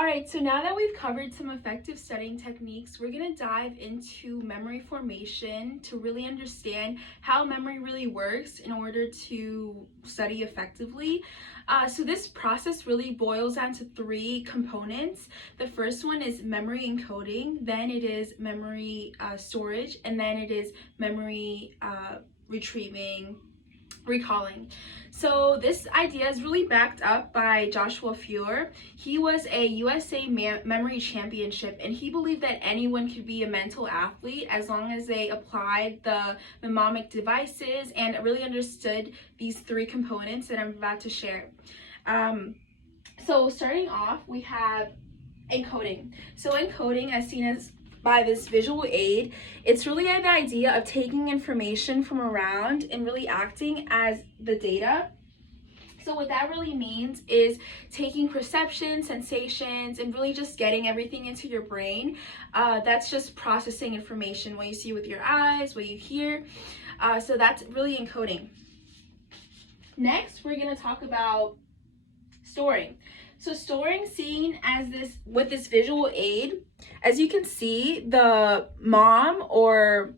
All right, so now that we've covered some effective studying techniques, we're going to dive into memory formation to really understand how memory really works in order to study effectively. So this process really boils down to three components. The first one is memory encoding, then it is memory storage, and then it is memory recalling. So this idea is really backed up by Joshua Fiore. He was a USA memory championship, and he believed that anyone could be a mental athlete as long as they applied the mnemonic devices and really understood these three components that I'm about to share. So starting off, we have encoding. So encoding, as seen as by this visual aid, it's really the idea of taking information from around and really acting as the data. So what that really means is taking perception, sensations, and really just getting everything into your brain. That's just processing information, what you see with your eyes, what you hear. So that's really encoding. Next, we're going to talk about storing. So storing, seen as this with this visual aid, as you can see, the mom or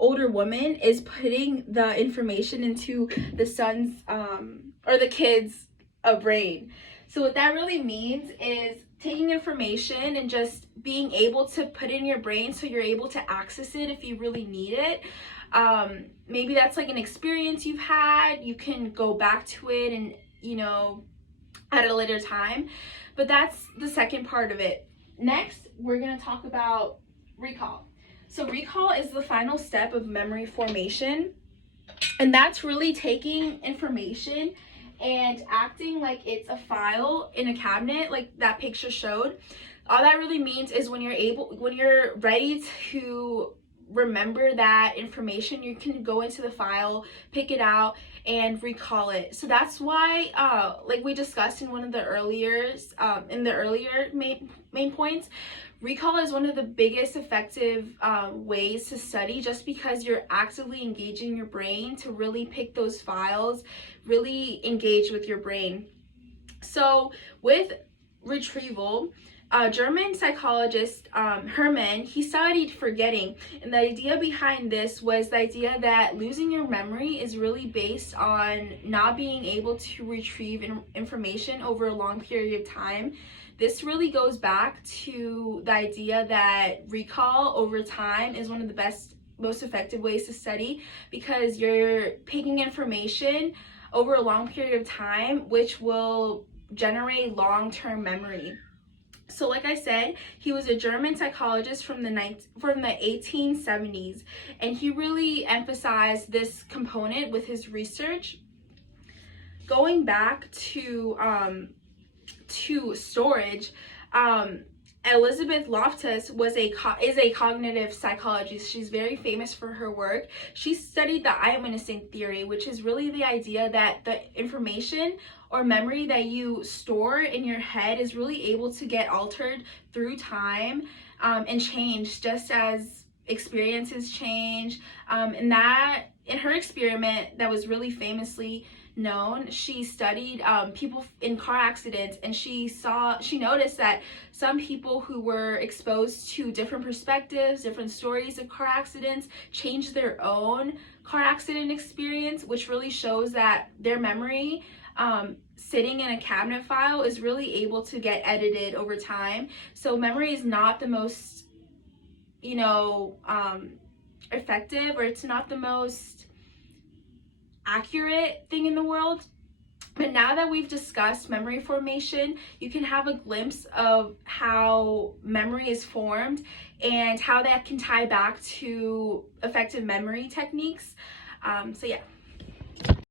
older woman is putting the information into the son's or the kid's brain. So what that really means is taking information and just being able to put it in your brain so you're able to access it if you really need it. Maybe that's like an experience you've had. You can go back to it and, at a later time, but that's the second part of it. Next, we're going to talk about recall. So recall is the final step of memory formation, and that's really taking information and acting like it's a file in a cabinet, like that picture showed. All that really means is when you're ready to remember that information, you can go into the file, pick it out, and recall it. So that's why, like we discussed in one of the earlier main points, recall is one of the biggest effective ways to study, just because you're actively engaging your brain to really pick those files, really engage with your brain. So with retrieval, German psychologist Hermann, he studied forgetting, and the idea behind this was the idea that losing your memory is really based on not being able to retrieve information over a long period of time. This really goes back to the idea that recall over time is one of the most effective ways to study, because you're picking information over a long period of time, which will generate long-term memory. So like I said, he was a German psychologist from the 1870s, and he really emphasized this component with his research. Going back to storage, Elizabeth Loftus is a cognitive psychologist. She's very famous for her work. She studied the eyewitnessing theory, which is really the idea that the information or memory that you store in your head is really able to get altered through time and change, just as experiences change. And that, in her experiment that was really famously known, she studied people in car accidents, and she noticed that some people who were exposed to different perspectives, different stories of car accidents, changed their own car accident experience, which really shows that their memory sitting in a cabinet file is really able to get edited over time. So memory is not the most effective, or it's not the most accurate thing in the world. But now that we've discussed memory formation, you can have a glimpse of how memory is formed and how that can tie back to effective memory techniques. So yeah.